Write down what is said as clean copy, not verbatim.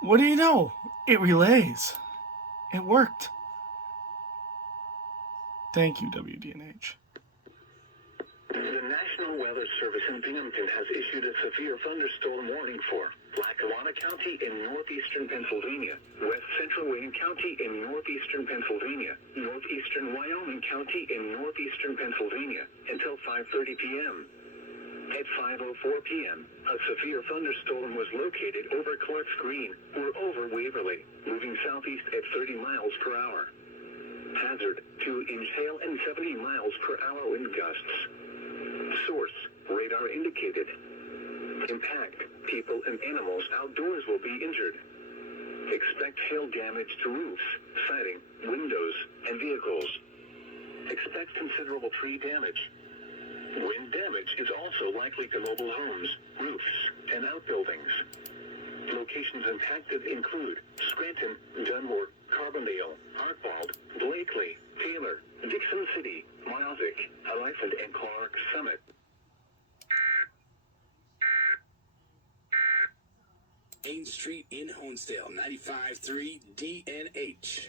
What do you know? It relays. It worked. Thank you, WDNH. The National Weather Service in Binghamton has issued a severe thunderstorm warning for Lackawanna County in northeastern Pennsylvania, west central Wayne County in northeastern Pennsylvania, northeastern Wyoming County in northeastern Pennsylvania until 5:30 p.m. At 5:04 p.m., a severe thunderstorm was located over Clark's Green or over Waverly, moving southeast at 30 miles per hour. Hazard, 2-inch hail and 70 miles per hour wind gusts. Source, radar indicated. Impact, people and animals outdoors will be injured. Expect hail damage to roofs, siding, windows, and vehicles. Expect considerable tree damage. Wind damage is also likely to mobile homes, roofs, and outbuildings. Locations impacted include Scranton, Dunmore, Carbondale, Archbald, Blakely, Taylor, Dixon City, Mozaik, Elephant, and Clark Summit. Main Street in Honesdale, 95.3 DNH.